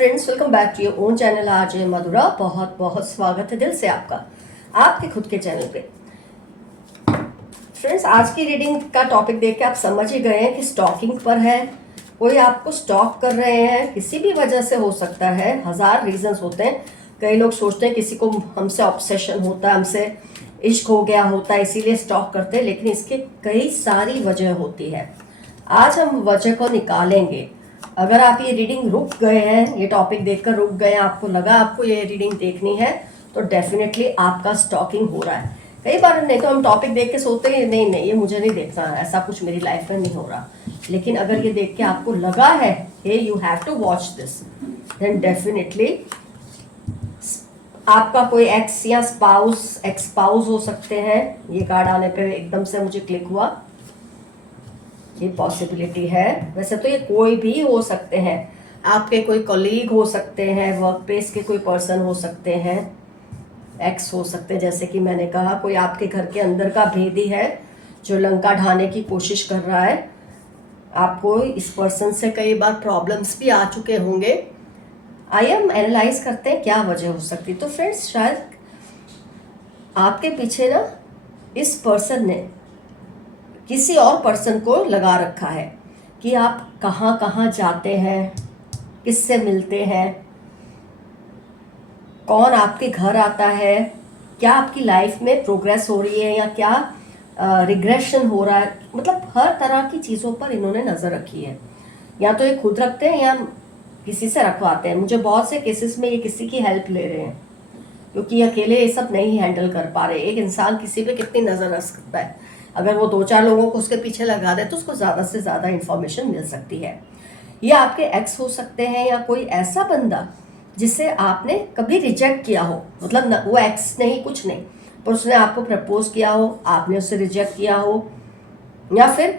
Friends, welcome back to your own channel RJ Madhura. बहुत बहुत स्वागत है दिल से आपका आपके खुद के चैनल पे। फ्रेंड्स, आज की रीडिंग का टॉपिक देख के आप समझ ही गए हैं कि स्टॉकिंग पर है। कोई आपको स्टॉक कर रहे हैं, किसी भी वजह से हो सकता है, हजार रीजंस होते हैं। कई लोग सोचते हैं किसी को हमसे ऑब्सेशन होता है, हमसे इश्क हो गया होता है, इसीलिए स्टॉक करते हैं, लेकिन इसके कई सारी वजह होती है। आज हम वजह को निकालेंगे। अगर आप ये रीडिंग रुक गए हैं, ये टॉपिक देखकर रुक गए हैं, आपको लगा आपको ये रीडिंग देखनी है, तो डेफिनेटली आपका स्टॉकिंग हो रहा है। कई बार नहीं तो हम टॉपिक देख के सोचते हैं नहीं ये मुझे नहीं देखना, ऐसा कुछ मेरी लाइफ में नहीं हो रहा। लेकिन अगर ये देख के आपको लगा है hey you have to watch this, then definitely आपका कोई एक्स या एक्स स्पाउस हो सकते हैं। ये कार्ड आने पे एकदम से मुझे क्लिक हुआ, ये पॉसिबिलिटी है। वैसे तो ये कोई भी हो सकते हैं, आपके कोई कलीग हो सकते हैं, वर्क प्लेस के कोई पर्सन हो सकते हैं, एक्स हो सकते हैं। जैसे कि मैंने कहा, कोई आपके घर के अंदर का भेदी है जो लंका ढाने की कोशिश कर रहा है। आपको इस पर्सन से कई बार प्रॉब्लम्स भी आ चुके होंगे। आइए हम एनालाइज करते हैं क्या वजह हो सकती। तो फ्रेंड्स, शायद आपके पीछे ना इस पर्सन ने किसी और पर्सन को लगा रखा है कि आप कहाँ कहाँ जाते हैं, किससे मिलते हैं, कौन आपके घर आता है, क्या आपकी लाइफ में प्रोग्रेस हो रही है या क्या रिग्रेशन हो रहा है। मतलब हर तरह की चीज़ों पर इन्होंने नज़र रखी है। या तो ये खुद रखते हैं या किसी से रखवाते हैं। मुझे बहुत से केसेस में ये किसी की हेल्प ले रहे हैं, क्योंकि अकेले ये सब नहीं हैंडल कर पा रहे। एक इंसान किसी पे कितनी नज़र रख सकता है, अगर वो 2-4 लोगों को उसके पीछे लगा दे तो उसको ज़्यादा से ज़्यादा इन्फॉर्मेशन मिल सकती है। ये आपके एक्स हो सकते हैं या कोई ऐसा बंदा जिसे आपने कभी रिजेक्ट किया हो। मतलब वो एक्स नहीं, कुछ नहीं, पर उसने आपको प्रपोज किया हो, आपने उसे रिजेक्ट किया हो, या फिर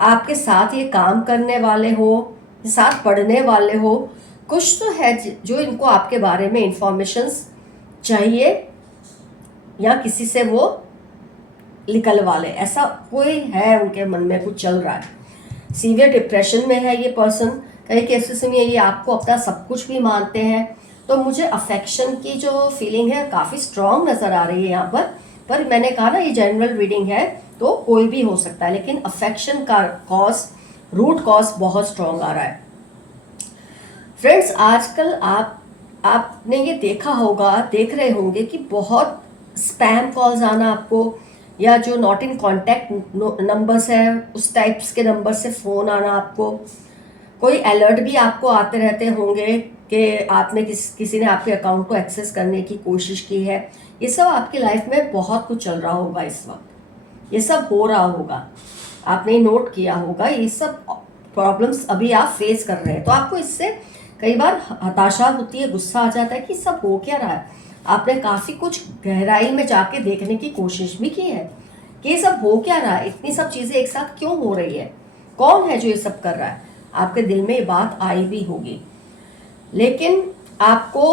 आपके साथ ये काम करने वाले हो, साथ पढ़ने वाले हो। कुछ तो है जो इनको आपके बारे में इंफॉर्मेशंस चाहिए या किसी से वो निकलवा ले, ऐसा कोई है उनके मन में, कुछ चल रहा है। सीवियर डिप्रेशन में है ये पर्सन। कई केसेस में ये आपको अपना सब कुछ भी मानते हैं। तो मुझे अफेक्शन की जो फीलिंग है काफ़ी स्ट्रॉन्ग नज़र आ रही है यहाँ पर मैंने कहा ना ये जनरल रीडिंग है, तो कोई भी हो सकता है, लेकिन अफेक्शन का रूट कॉज बहुत स्ट्रॉन्ग आ रहा है। फ्रेंड्स, आजकल आपने ये देखा होगा, देख रहे होंगे कि बहुत स्पैम कॉल्स आना आपको, या जो नॉट इन कॉन्टैक्ट नंबर्स है उस टाइप्स के नंबर से फ़ोन आना आपको। कोई अलर्ट भी आपको आते रहते होंगे कि आपने किसी ने आपके अकाउंट को एक्सेस करने की कोशिश की है। ये सब आपकी लाइफ में बहुत कुछ चल रहा होगा इस वक्त, ये सब हो रहा होगा, आपने नोट किया होगा। ये सब प्रॉब्लम्स अभी आप फेस कर रहे हैं, तो आपको इससे कई बार हताशा होती है, गुस्सा आ जाता है कि सब हो क्या रहा है। आपने काफ़ी कुछ गहराई में जाके देखने की कोशिश भी की है कि ये सब हो क्या रहा है, इतनी सब चीज़ें एक साथ क्यों हो रही है, कौन है जो ये सब कर रहा है। आपके दिल में ये बात आई भी होगी, लेकिन आपको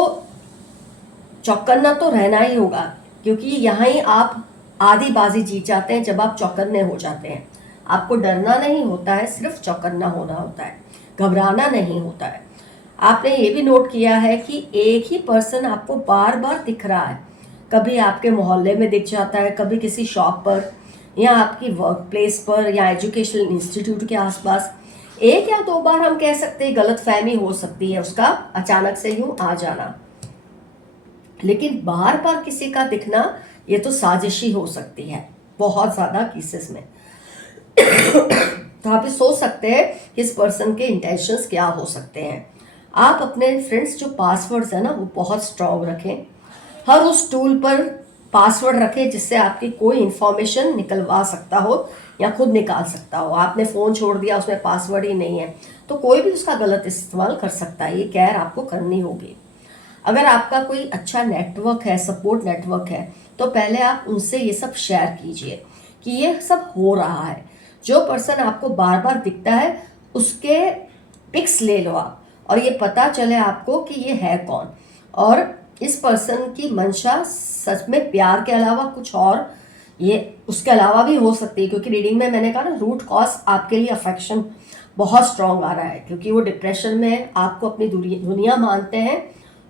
चौकन्ना तो रहना ही होगा, क्योंकि यहाँ ही आप आधी बाजी जीत जाते हैं जब आप चौकन्ने हो जाते हैं। आपको डरना नहीं होता है, सिर्फ चौकन्ना होना होता है, घबराना नहीं होता है। आपने ये भी नोट किया है कि एक ही पर्सन आपको बार बार दिख रहा है। कभी आपके मोहल्ले में दिख जाता है, कभी किसी शॉप पर, या आपकी वर्क प्लेस पर, या एजुकेशनल इंस्टीट्यूट के आसपास। 1 या 2 बार हम कह सकते हैं गलत फहमी हो सकती है उसका, अचानक से यूं आ जाना, लेकिन बार बार किसी का दिखना ये तो साजिशी हो सकती है बहुत ज़्यादा केसेस में। तो आप ये सोच सकते हैं कि इस पर्सन के इंटेंशंस क्या हो सकते हैं। आप अपने फ्रेंड्स जो पासवर्ड्स है ना वो बहुत स्ट्रॉन्ग रखें। हर उस टूल पर पासवर्ड रखें जिससे आपकी कोई इंफॉर्मेशन निकलवा सकता हो या खुद निकाल सकता हो। आपने फ़ोन छोड़ दिया, उसमें पासवर्ड ही नहीं है, तो कोई भी उसका गलत इस्तेमाल कर सकता है। ये केयर आपको करनी होगी। अगर आपका कोई अच्छा नेटवर्क है, सपोर्ट नेटवर्क है, तो पहले आप उनसे ये सब शेयर कीजिए कि ये सब हो रहा है। जो पर्सन आपको बार बार दिखता है उसके पिक्स ले लो आप, और ये पता चले आपको कि ये है कौन, और इस पर्सन की मंशा सच में प्यार के अलावा कुछ और, ये उसके अलावा भी हो सकती है, क्योंकि रीडिंग में मैंने कहा ना रूट कॉज आपके लिए अफेक्शन बहुत स्ट्रांग आ रहा है, क्योंकि वो डिप्रेशन में आपको अपनी दुनिया मानते हैं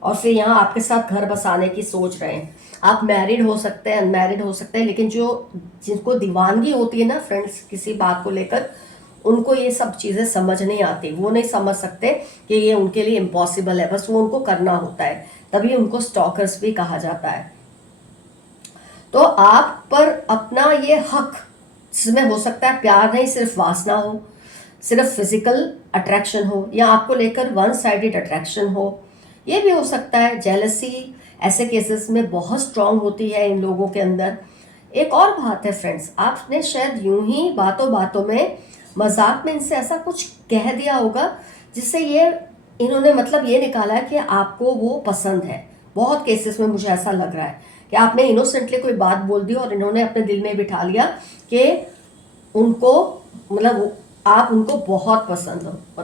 और फिर यहाँ आपके साथ घर बसाने की सोच रहे हैं। आप मैरिड हो सकते हैं, अनमैरिड हो सकते हैं, लेकिन जिनको दीवानगी होती है ना फ्रेंड्स किसी बात को लेकर, उनको ये सब चीज़ें समझ नहीं आती। वो नहीं समझ सकते कि ये उनके लिए इम्पॉसिबल है, बस वो उनको करना होता है, तभी उनको स्टॉकर्स भी कहा जाता है। तो आप पर अपना ये हक, जिसमें हो सकता है प्यार नहीं, सिर्फ वासना हो, सिर्फ फिजिकल अट्रैक्शन हो, या आपको लेकर वन साइडेड अट्रैक्शन हो, ये भी हो सकता है। जेलसी ऐसे केसेस में बहुत स्ट्रांग होती है इन लोगों के अंदर। एक और बात है फ्रेंड्स, आपने शायद यूं ही बातों बातों में मजाक में इनसे ऐसा कुछ कह दिया होगा जिससे इन्होंने मतलब ये निकाला है कि आपको वो पसंद है। बहुत केसेस में मुझे ऐसा लग रहा है कि आपने इनोसेंटली कोई बात बोल दी और इन्होंने अपने दिल में बिठा लिया कि उनको मतलब आप उनको बहुत पसंद हो,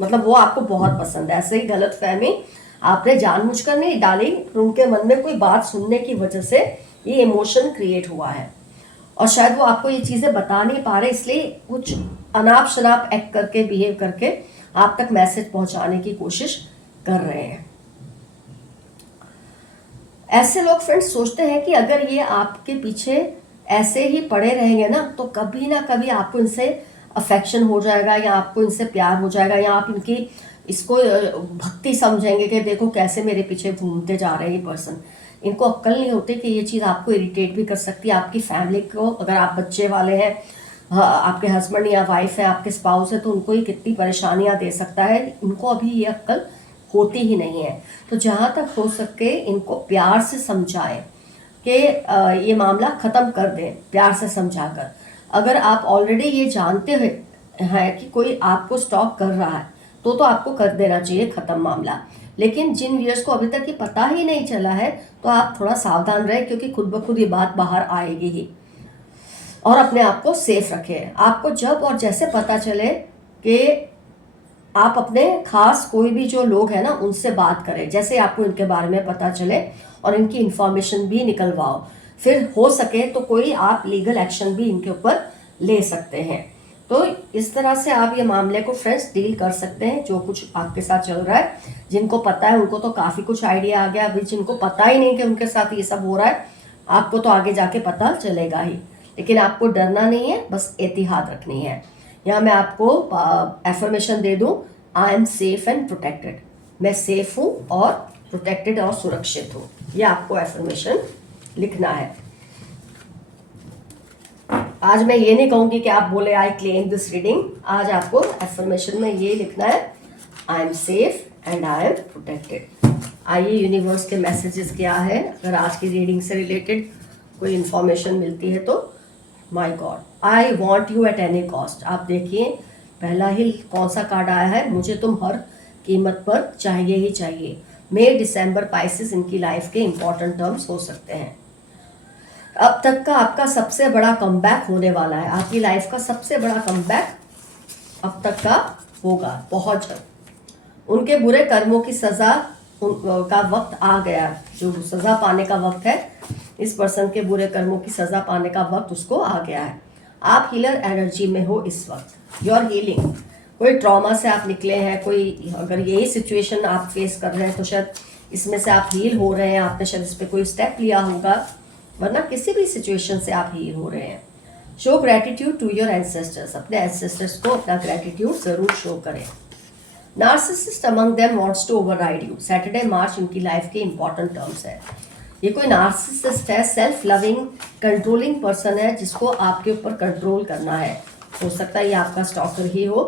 मतलब वो आपको बहुत पसंद है। ऐसे ही गलत फहमी आपने जानबूझकर नहीं डाली, उनके मन में कोई बात सुनने की वजह से ये इमोशन क्रिएट हुआ है, और शायद वो आपको ये चीज़ें बता नहीं पा रहे, इसलिए कुछ अनाप शनाप एक्ट करके, बिहेव करके आप तक मैसेज पहुंचाने की कोशिश कर रहे हैं। ऐसे लोग फ्रेंड्स सोचते हैं कि अगर ये आपके पीछे ऐसे ही पड़े रहेंगे ना, तो कभी ना कभी आपको इनसे अफेक्शन हो जाएगा, या आपको इनसे प्यार हो जाएगा, या आप इनकी इसको भक्ति समझेंगे कि देखो कैसे मेरे पीछे घूमते जा रहे हैं ये पर्सन। इनको अक्ल नहीं होती कि ये चीज़ आपको इरिटेट भी कर सकती है, आपकी फैमिली को, अगर आप बच्चे वाले हैं, आपके हस्बैंड या वाइफ है, आपके स्पाउस है, तो उनको ये कितनी परेशानियां दे सकता है। इनको अभी ये अक्ल होती ही नहीं है। तो जहाँ तक हो सके इनको प्यार से समझाएं कि ये मामला ख़त्म कर दें, प्यार से समझाकर। अगर आप ऑलरेडी ये जानते हैं कि कोई आपको स्टॉक कर रहा है, तो आपको कर देना चाहिए ख़त्म मामला। लेकिन जिन व्यूअर्स को अभी तक ये पता ही नहीं चला है, तो आप थोड़ा सावधान रहें, क्योंकि खुद ब खुद ये बात बाहर आएगी ही। और अपने आप को सेफ रखें। आपको जब और जैसे पता चले कि आप अपने खास कोई भी जो लोग हैं ना, उनसे बात करें, जैसे आपको इनके बारे में पता चले, और इनकी इंफॉर्मेशन भी निकलवाओ। फिर हो सके तो कोई आप लीगल एक्शन भी इनके ऊपर ले सकते हैं। तो इस तरह से आप ये मामले को फ्रेंड्स डील कर सकते हैं, जो कुछ आपके साथ चल रहा है। जिनको पता है उनको तो काफ़ी कुछ आइडिया आ गया, अभी जिनको पता ही नहीं कि उनके साथ ये सब हो रहा है, आपको तो आगे जाके पता चलेगा ही। लेकिन आपको डरना नहीं है, बस एहतियात रखनी है। यहाँ मैं आपको एफर्मेशन दे दूँ, I am safe and protected. मैं सेफ हूँ और प्रोटेक्टेड और सुरक्षित हूँ। ये आपको एफर्मेशन लिखना है। आज मैं ये नहीं कहूँगी कि आप बोले आई क्लेम दिस रीडिंग। आज आपको एफर्मेशन में ये लिखना है, I am safe and I am protected. आइए यूनिवर्स के मैसेजेस क्या है, अगर आज की रीडिंग से रिलेटेड कोई इन्फॉर्मेशन मिलती है तो। My God, I want you at any cost. आप देखिए पहला ही कौन सा कार्ड आया है, मुझे तुम हर कीमत पर चाहिए ही चाहिए। मई दिसंबर पाइसेस इनकी लाइफ के इंपॉर्टेंट टर्म्स हो सकते हैं। अब तक का आपका सबसे बड़ा कमबैक होने वाला है। आपकी लाइफ का सबसे बड़ा कमबैक अब तक का होगा बहुत जल्द। उनके बुरे कर्मों की सज़ा का वक्त आ गया। जो सज़ा पाने का वक्त है, इस पर्सन के बुरे कर्मों की सज़ा पाने का वक्त उसको आ गया है। आप हीलर एनर्जी में हो इस वक्त। योर हीलिंग, कोई ट्रॉमा से आप निकले हैं, कोई अगर यही सिचुएशन आप फेस कर रहे हैं तो शायद इसमें से आप हील हो रहे हैं। आपने शायद इस पर कोई स्टेप लिया होगा, वरना किसी भी सिचुएशन से आप हील हो रहे हैं। Show gratitude to your ancestors. अपने एंसेस्टर्स को अपना ग्रेटिट्यूड जरूर शो करें। Narcissist among them wants to override you. Saturday March उनकी लाइफ के इंपॉर्टेंट टर्म्स है। ये कोई नार्सिसिस्ट है, सेल्फ लविंग कंट्रोलिंग पर्सन है, जिसको आपके ऊपर कंट्रोल करना है। हो सकता है ये आपका स्टॉकर ही हो।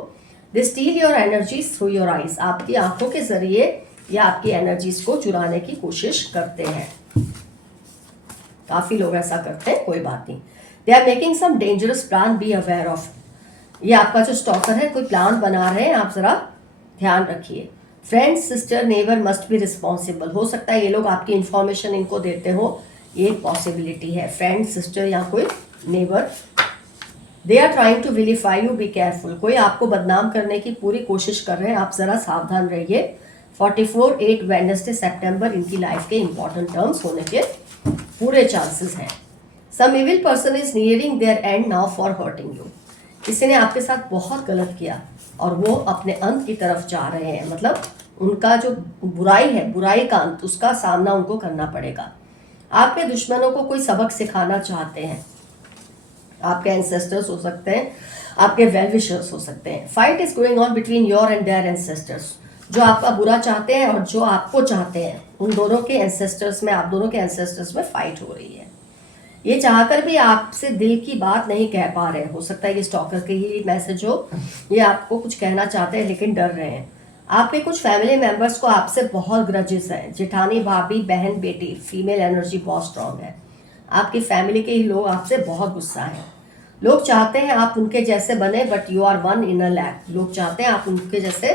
They steal your energies through your eyes. आपकी आंखों के जरिए या आपकी एनर्जीज को चुराने की कोशिश करते हैं। काफ़ी लोग ऐसा करते हैं, कोई बात नहीं। They are making some dangerous plan, be aware of. ये आपका जो स्टॉकर है कोई प्लान बना रहे हैं, आप ज़रा ध्यान रखिए। Friends, sister, neighbour must be responsible. हो सकता है ये लोग आपकी इन्फॉर्मेशन इनको देते हो, ये एक पॉसिबिलिटी है। फ्रेंड, सिस्टर या कोई neighbour. They are trying to vilify you, be careful. कोई आपको बदनाम करने की पूरी कोशिश कर रहे हैं, आप ज़रा सावधान रहिए। 44/8 वेडनेसडे सितंबर इनकी लाइफ के इंपॉर्टेंट टर्म्स होने के पूरे चांसेस हैं। Some evil person is nearing there and now for hurting you. किसी ने आपके साथ बहुत गलत किया और वो अपने अंत की तरफ जा रहे हैं, मतलब उनका जो बुराई है, बुराई का अंत, उसका सामना उनको करना पड़ेगा। आपके दुश्मनों को कोई सबक सिखाना चाहते हैं, आपके एंसेस्टर्स हो सकते हैं, आपके वेल विशर्स हो सकते हैं। Fight is going on between your and their ancestors. जो आपका बुरा चाहते हैं और जो आपको चाहते हैं, उन दोनों के एंसेस्टर्स में, आप दोनों के एंसेस्टर्स में फाइट हो रही है। ये चाहकर भी आपसे दिल की बात नहीं कह पा रहे। हो सकता है ये स्टॉकर के ही मैसेज हो, ये आपको कुछ कहना चाहते हैं लेकिन डर रहे हैं। आपके कुछ फैमिली मेंबर्स को आपसे बहुत ग्रजेस हैं। जेठानी, भाभी, बहन, बेटी, फीमेल एनर्जी बहुत स्ट्रांग है। आपकी फैमिली के ही लोग आपसे बहुत गुस्सा हैं। लोग चाहते हैं आप उनके जैसे बने, but you are one in a lakh. लोग चाहते हैं आप उनके जैसे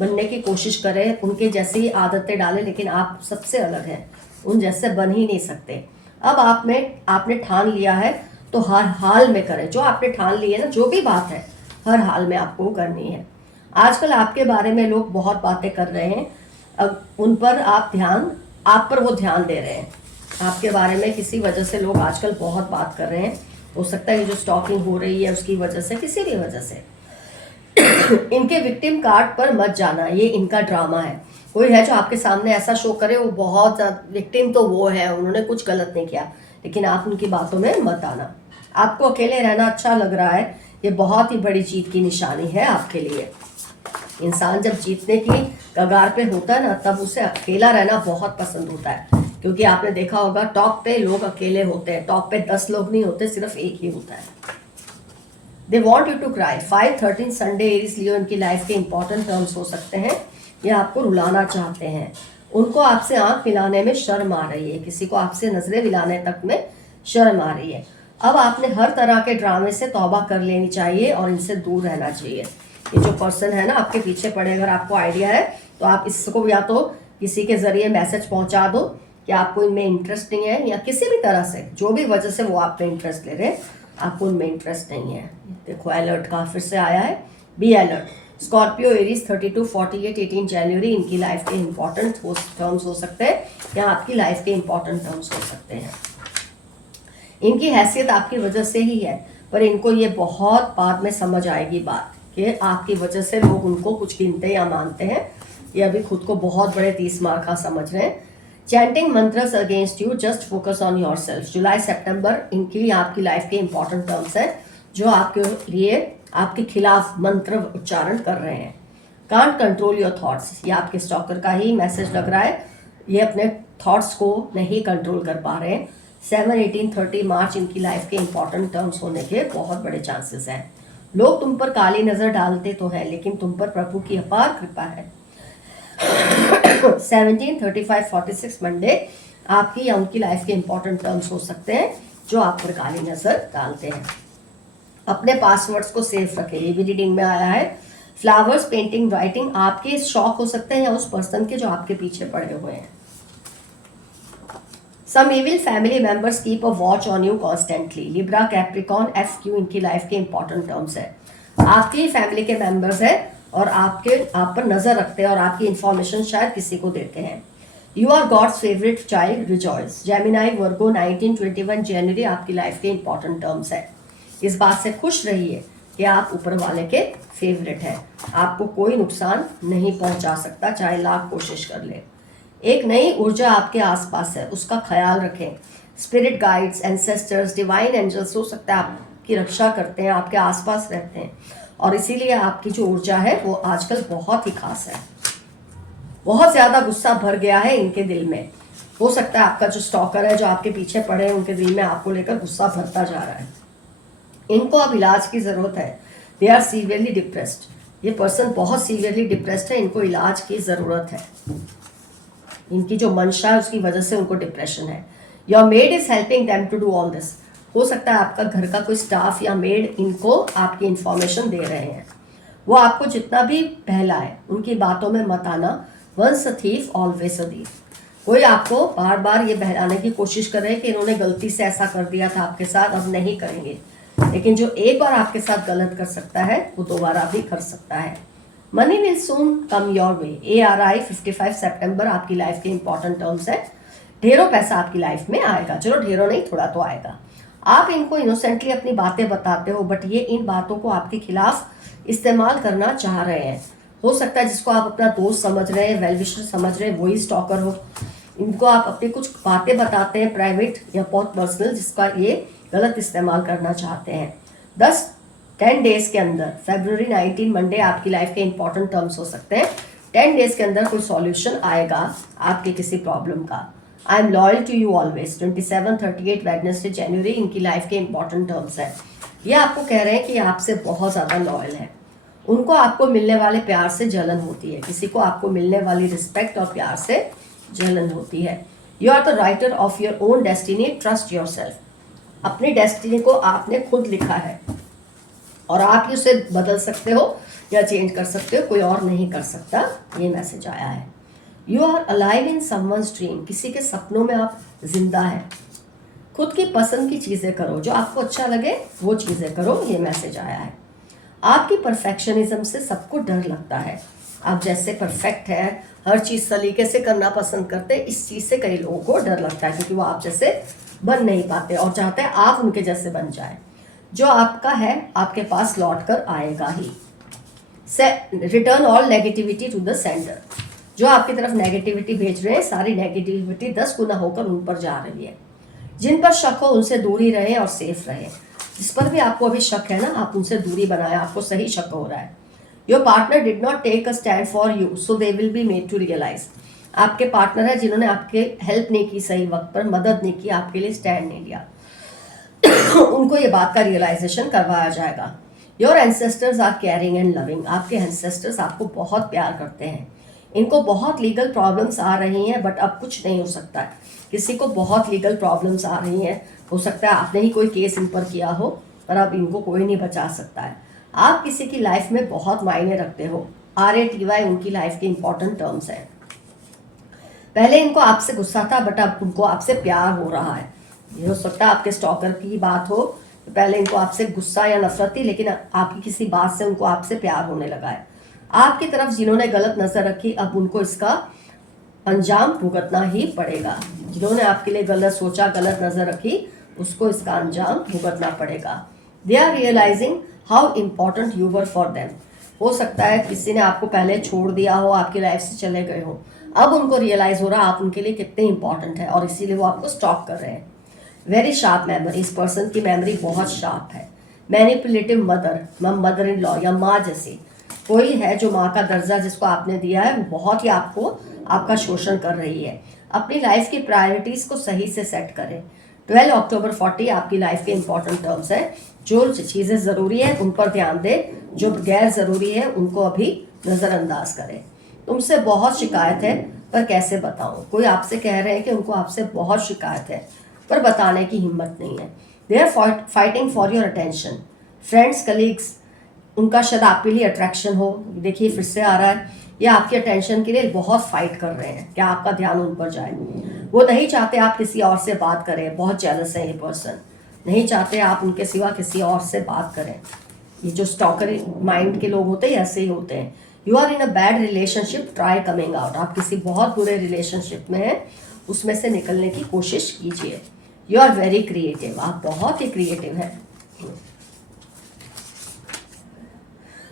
बनने की कोशिश करें, उनके जैसी ही आदतें डालें, लेकिन आप सबसे अलग हैं, उन जैसे बन ही नहीं सकते। अब आपने ठान लिया है तो हर हाल में करें। जो आपने ठान ली है ना, जो भी बात है, हर हाल में आपको करनी है। आजकल आपके बारे में लोग बहुत बातें कर रहे हैं, अब उन पर आप पर वो ध्यान दे रहे हैं। आपके बारे में किसी वजह से लोग आजकल बहुत बात कर रहे हैं। हो सकता है ये जो स्टॉकिंग हो रही है उसकी वजह से, किसी भी वजह से। इनके विक्टिम कार्ड पर मत जाना, ये इनका ड्रामा है। कोई है जो आपके सामने ऐसा शो करे, वो बहुत विक्टिम तो वो है, उन्होंने कुछ गलत नहीं किया, लेकिन आप उनकी बातों में मत आना। आपको अकेले रहना अच्छा लग रहा है, ये बहुत ही बड़ी जीत की निशानी है आपके लिए। इंसान जब जीतने की कगार पे होता है ना, तब उसे अकेला रहना बहुत पसंद होता है, क्योंकि आपने देखा होगा टॉप पे लोग अकेले होते हैं, टॉप पे 10 लोग नहीं होते, सिर्फ एक ही होता है। They want you to cry. 5-13 Sunday Aries Leo इनकी लाइफ के इंपॉर्टेंट टर्म्स हो सकते हैं। ये आपको रुलाना चाहते हैं, उनको आपसे आंख मिलाने में शर्म आ रही है, किसी को आपसे नजरें मिलाने तक में शर्म आ रही है। अब आपने हर तरह के ड्रामे से तौबा कर लेनी चाहिए और इनसे दूर रहना चाहिए। ये जो पर्सन है ना आपके पीछे पड़े, अगर आपको आइडिया है तो आप इसको या तो किसी के जरिए मैसेज पहुंचा दो कि आपको इनमें इंटरेस्ट नहीं है, या किसी भी तरह से, जो भी वजह से वो आप पे इंटरेस्ट ले रहे हैं, आपको उनमें इंटरेस्ट नहीं है। देखो अलर्ट का फिर से आया है, बी अलर्ट। स्कॉर्पियो, एरीज, 32-48, 18 जनवरी इनकी लाइफ के इंपॉर्टेंट टर्म्स हो सकते हैं, या आपकी लाइफ के इंपॉर्टेंट टर्म्स हो सकते हैं। इनकी हैसियत आपकी वजह से ही है, पर इनको ये बहुत बाद में समझ आएगी बात कि आपकी वजह से लोग उनको कुछ गिनते या मानते हैं। ये अभी खुद को बहुत बड़े 30 मार का समझ रहे हैं। Chanting mantras against you, just focus on yourself. जुलाई सितंबर इनकी आपकी लाइफ के इंपॉर्टेंट टर्म्स हैं, जो आपके लिए आपके खिलाफ मंत्र उच्चारण कर रहे हैं। कांट कंट्रोल योर थॉट्स, ये आपके स्टॉकर का ही मैसेज लग रहा है। ये अपने थॉट्स को नहीं कंट्रोल कर पा रहे हैं। 7-18-30 मार्च इनकी लाइफ के इंपॉर्टेंट टर्म्स होने के बहुत बड़े चांसेस हैं। लोग तुम पर काली नजर डालते तो है, लेकिन तुम पर प्रभु की अपार कृपा है। 17-35-46 मंडे आपकी या उनकी लाइफ के इंपॉर्टेंट टर्म्स हो सकते हैं, जो आप पर काली नजर डालते हैं। अपने पासवर्ड्स को सेफ रखें, ये भी रीडिंग में आया है। फ्लावर्स, पेंटिंग, राइटिंग आपके शौक हो सकते हैं, या उस पर्सन के जो आपके पीछे पड़े हुए हैं। Some evil family members keep a watch on you constantly. Libra, Capricorn, FQ इनकी लाइफ के इंपॉर्टेंट टर्म्स है। आपकी फैमिली के मेंबर्स है और आप पर नजर रखते हैं और आपकी इंफॉर्मेशन शायद किसी को देते हैं। You are God's favourite child, rejoice. Gemini, Virgo, 19-21 जनवरी आपकी लाइफ के इंपॉर्टेंट टर्म्स है। इस बात से खुश रहिए कि आप ऊपर वाले के फेवरेट हैं, आपको कोई नुकसान नहीं पहुंचा सकता, चाहे लाख कोशिश कर ले। एक नई ऊर्जा आपके आसपास है, उसका ख्याल रखें। Spirit guides, ancestors, divine angels हो सकता है आपकी रक्षा करते हैं, आपके आसपास रहते हैं, और इसीलिए आपकी जो ऊर्जा है वो आजकल बहुत ही खास है। बहुत ज़्यादा गुस्सा भर गया है इनके दिल में। हो सकता है आपका जो स्टॉकर है, जो आपके पीछे पड़े हैं, उनके दिल में आपको लेकर गुस्सा भरता जा रहा है। इनको अब इलाज की ज़रूरत है। They are severely depressed. ये पर्सन बहुत सीवियरली डिप्रेस्ड है, इनको इलाज की ज़रूरत है। इनकी जो मंशा है उसकी वजह से उनको डिप्रेशन है। Your maid is helping them to do all this. हो सकता है आपका घर का कोई स्टाफ या मेड इनको आपकी इंफॉर्मेशन दे रहे हैं। वो आपको जितना भी बहलाए, उनकी बातों में मत आना। Once a thief always a thief. कोई आपको बार बार ये बहलाने की कोशिश कर रहे हैं कि इन्होंने गलती से ऐसा कर दिया था आपके साथ, अब नहीं करेंगे। लेकिन जो एक बार आपके साथ गलत कर सकता है, वो दोबारा भी कर सकता है। Money will soon come your way. ARI, 55 सितंबर आपकी लाइफ के इंपॉर्टेंट टर्म्स है। ढेरों पैसा आपकी लाइफ में आएगा, चलो ढेरों नहीं, थोड़ा तो आएगा। आप इनको इनोसेंटली अपनी बातें बताते हो, बट ये इन बातों को आपके खिलाफ इस्तेमाल करना चाह रहे हैं। हो सकता है जिसको आप अपना दोस्त समझ रहे हैं, वेल विशर समझ रहे हैं, वही स्टॉकर हो। इनको आप अपनी कुछ बातें बताते हैं प्राइवेट या बहुत पर्सनल, जिसका ये गलत इस्तेमाल करना चाहते हैं। 10 डेज के अंदर, February 19 मंडे आपकी लाइफ के इंपॉर्टेंट टर्म्स हो सकते हैं। 10 डेज के अंदर कोई सॉल्यूशन आएगा आपके किसी प्रॉब्लम का। I am loyal to you always, 27, 38 Wednesday जनवरी इनकी लाइफ के इंपॉर्टेंट टर्म्स है। ये आपको कह रहे हैं कि आपसे बहुत ज़्यादा लॉयल है। उनको आपको मिलने वाले प्यार से जलन होती है, किसी को आपको मिलने वाली रिस्पेक्ट और प्यार से जलन होती है। You are the writer of your own destiny, trust yourself. अपनी डेस्टिनी को आपने खुद लिखा है और आप उसे बदल सकते हो या चेंज कर सकते हो, कोई और नहीं कर सकता। ये मैसेज आया है। You are alive in someone's dream, किसी के सपनों में आप जिंदा है। खुद की पसंद की चीज़ें करो, जो आपको अच्छा लगे वो चीज़ें करो, ये मैसेज आया है। आपकी परफेक्शनिज्म से सबको डर लगता है। आप जैसे परफेक्ट है, हर चीज़ सलीके से करना पसंद करते, इस चीज़ से कई लोगों को डर लगता है, क्योंकि वो आप जैसे बन नहीं पाते और चाहते हैं आप उनके जैसे बन जाए। जो आपका है आपके पास लौट कर आएगा ही। Return all negativity to the centre, जो आपकी तरफ नेगेटिविटी भेज रहे हैं, सारी नेगेटिविटी 10 गुना होकर उन पर जा रही है। जिन पर शक हो उनसे दूरी रहे और सेफ रहे। जिस पर भी आपको अभी शक है ना, आप उनसे दूरी बनाए, आपको सही शक हो रहा है। Your partner did not take a stand for you, so they will be made to realise. आपके पार्टनर है जिन्होंने आपके हेल्प नहीं की, सही वक्त पर मदद नहीं की, आपके लिए स्टैंड नहीं लिया, उनको ये बात का रियलाइजेशन करवाया जाएगा। Your ancestors are caring and loving, आपके एंसेस्टर्स आपको बहुत प्यार करते हैं। इनको बहुत लीगल प्रॉब्लम्स आ रही हैं, बट अब कुछ नहीं हो सकता है। किसी को बहुत लीगल प्रॉब्लम्स आ रही हैं, हो सकता है आपने ही कोई केस इन पर किया हो, पर अब इनको कोई नहीं बचा सकता है। आप किसी की लाइफ में बहुत मायने रखते हो। RATY उनकी लाइफ के इंपॉर्टेंट टर्म्स है। पहले इनको आपसे गुस्सा था, बट अब उनको आपसे प्यार हो रहा है। ये हो सकता है आपके स्टॉकर की बात हो, तो पहले इनको आपसे गुस्सा या नफरत थी, लेकिन आपकी किसी बात से उनको आपसे प्यार होने लगा है। आपकी तरफ जिन्होंने गलत नजर रखी, अब उनको इसका अंजाम भुगतना ही पड़ेगा। जिन्होंने आपके लिए गलत सोचा, गलत नजर रखी, उसको इसका अंजाम भुगतना पड़ेगा। They are realising how important you were for them. हो सकता है किसी ने आपको पहले छोड़ दिया हो, आपकी लाइफ से चले गए हो, अब उनको रियलाइज हो रहा है आप उनके लिए कितने इंपॉर्टेंट है, और इसीलिए वो आपको स्टॉक कर रहे हैं। वेरी शार्प मेमोरी, इस पर्सन की मेमोरी बहुत शार्प है। Manipulative mother, mother in law या माँ जैसी कोई है जो माँ का दर्जा जिसको आपने दिया है, वो बहुत ही आपका शोषण कर रही है। अपनी लाइफ की प्रायोरिटीज को सही से सेट करें। 12 अक्टूबर 40 आपकी लाइफ के इंपॉर्टेंट टर्म्स है। जो चीज़ें ज़रूरी है उन पर ध्यान दें, जो गैर ज़रूरी है उनको अभी नज़रअंदाज करें। तुमसे बहुत शिकायत है, पर कैसे बताऊं। कोई आपसे कह रहे हैं कि उनको आपसे बहुत शिकायत है, पर बताने की हिम्मत नहीं है। They are fighting for your attention. Friends, colleagues, उनका शायद आपके लिए अट्रैक्शन हो, देखिए फिर से आ रहा है, ये आपके अटेंशन के लिए बहुत फाइट कर रहे हैं, क्या आपका ध्यान उन पर जाए। वो नहीं चाहते आप किसी और से बात करें, बहुत जेलस है ये पर्सन, नहीं चाहते आप उनके सिवा किसी और से बात करें। ये जो स्टॉकर माइंड के लोग होते हैं ऐसे ही होते हैं। You are in a bad relationship, try coming out. आप किसी बहुत बुरे रिलेशनशिप में हैं, उसमें से निकलने की कोशिश कीजिए। यू आर वेरी क्रिएटिव, आप बहुत ही क्रिएटिव हैं।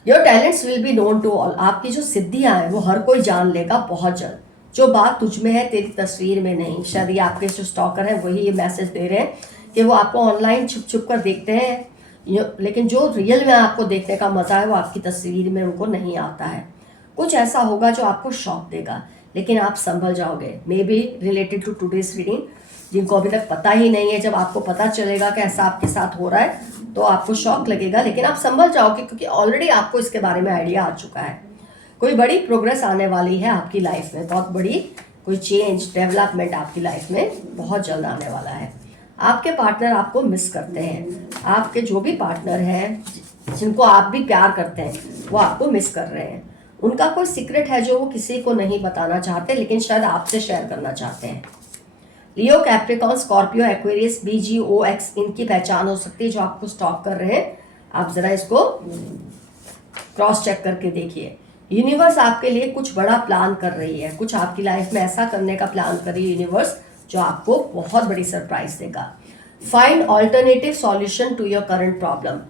Your talents will be known to all, आपकी जो सिद्धियां हैं वो हर कोई जान लेगा बहुत जल्द। जो बात तुझ में है तेरी तस्वीर में नहीं। शायद ये आपके जो स्टॉकर हैं वही ये मैसेज दे रहे हैं कि वो आपको ऑनलाइन छुप छुप कर देखते हैं, लेकिन जो रियल में आपको देखने का मजा है वो आपकी तस्वीर में उनको नहीं आता है। कुछ ऐसा होगा जो आपको शॉक देगा, लेकिन आप संभल जाओगे। Maybe related to today's reading, जिनको अभी तक पता ही नहीं है, जब आपको पता चलेगा कि ऐसा आपके साथ हो रहा है तो आपको शॉक लगेगा, लेकिन आप संभल जाओगे क्योंकि ऑलरेडी आपको इसके बारे में आइडिया आ चुका है। कोई बड़ी प्रोग्रेस आने वाली है आपकी लाइफ में, बहुत बड़ी कोई चेंज, डेवलपमेंट आपकी लाइफ में बहुत जल्द आने वाला है। आपके पार्टनर आपको मिस करते हैं। आपके जो भी पार्टनर हैं जिनको आप भी प्यार करते हैं वो आपको मिस कर रहे हैं। उनका कोई सीक्रेट है जो वो किसी को नहीं बताना चाहते, लेकिन शायद आपसे शेयर करना चाहते हैं। लियो, कैप्रिकॉन, स्कॉर्पियो, एक्वेरियस, BGOX इनकी पहचान हो सकती है जो आपको स्टॉक कर रहे हैं। आप जरा इसको क्रॉस चेक करके देखिए। यूनिवर्स आपके लिए कुछ बड़ा प्लान कर रही है, कुछ आपकी लाइफ में ऐसा करने का प्लान कर रही है यूनिवर्स जो आपको बहुत बड़ी सरप्राइज देगा। Find alternative solution to your current problem.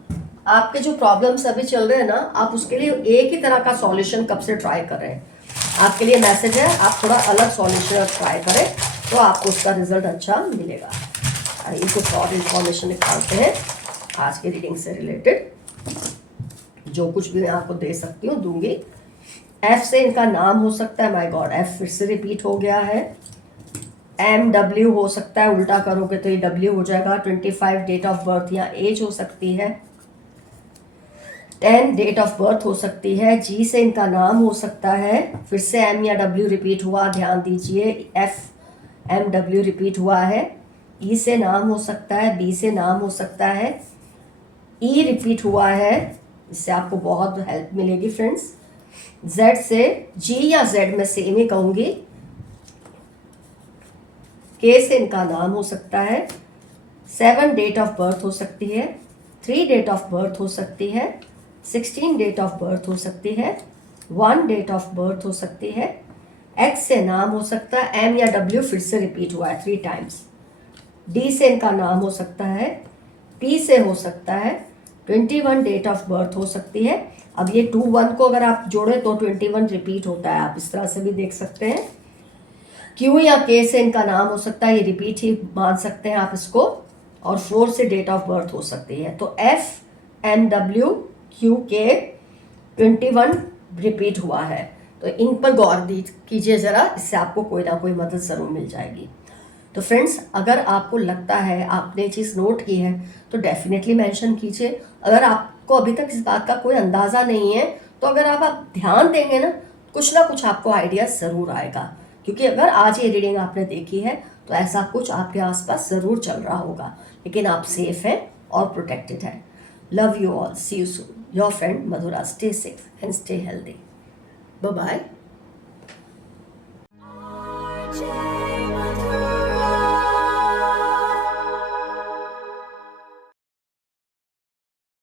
आपके जो प्रॉब्लम्स अभी चल रहे हैं ना, आप उसके लिए एक ही तरह का सॉल्यूशन कब से ट्राई कर रहे हैं। आपके लिए मैसेज है, आप थोड़ा अलग सॉल्यूशन ट्राई करें तो आपको उसका रिजल्ट अच्छा मिलेगा। आइए कुछ और इन्फॉर्मेशन निकालते हैं आज के रीडिंग से रिलेटेड। जो कुछ भी मैं आपको दे सकती हूँ दूंगी। एफ से इनका नाम हो सकता है, माय गॉड एफ फिर से रिपीट हो गया है। MW हो सकता है, उल्टा करोगे तो ये W हो जाएगा। 25 डेट ऑफ बर्थ या एज हो सकती है। 10 डेट ऑफ बर्थ हो सकती है। G से इनका नाम हो सकता है, फिर से M या W रिपीट हुआ, ध्यान दीजिए FMW रिपीट हुआ है। E से नाम हो सकता है, B से नाम हो सकता है, E रिपीट हुआ है, इससे आपको बहुत हेल्प मिलेगी फ्रेंड्स। Z से G या Z में सेम ही कहूंगी। K से इनका नाम हो सकता है। 7 डेट ऑफ बर्थ हो सकती है। 3 डेट ऑफ बर्थ हो सकती है। 16 डेट ऑफ बर्थ हो सकती है। 1 डेट ऑफ बर्थ हो सकती है। X से नाम हो सकता है। M या W फिर से रिपीट हुआ है 3 टाइम्स। D से इनका नाम हो सकता है। P से हो सकता है। 21 डेट ऑफ बर्थ हो सकती है। अब ये 2 1 को अगर आप जोड़े तो 21 रिपीट होता है, आप इस तरह से भी देख सकते हैं। Q या K से इनका नाम हो सकता है, ये रिपीट ही मान सकते हैं आप इसको। और 4 से डेट ऑफ बर्थ हो सकती है। तो FMW QK 21 रिपीट हुआ है। तो इन पर गौर कीजिए ज़रा, इससे आपको कोई ना कोई मदद ज़रूर मिल जाएगी। तो फ्रेंड्स, अगर आपको लगता है आपने चीज़ नोट की है तो डेफिनेटली मेंशन कीजिए। अगर आपको अभी तक इस बात का कोई अंदाज़ा नहीं है तो अगर आप ध्यान देंगे ना कुछ आपको आइडिया ज़रूर आएगा। क्योंकि अगर आज ये रीडिंग आपने देखी है तो ऐसा कुछ आपके आसपास ज़रूर चल रहा होगा, लेकिन आप सेफ हैं और प्रोटेक्टेड हैं। Love you all, see you soon, your friend Madhura. Stay safe and stay healthy. Bye bye.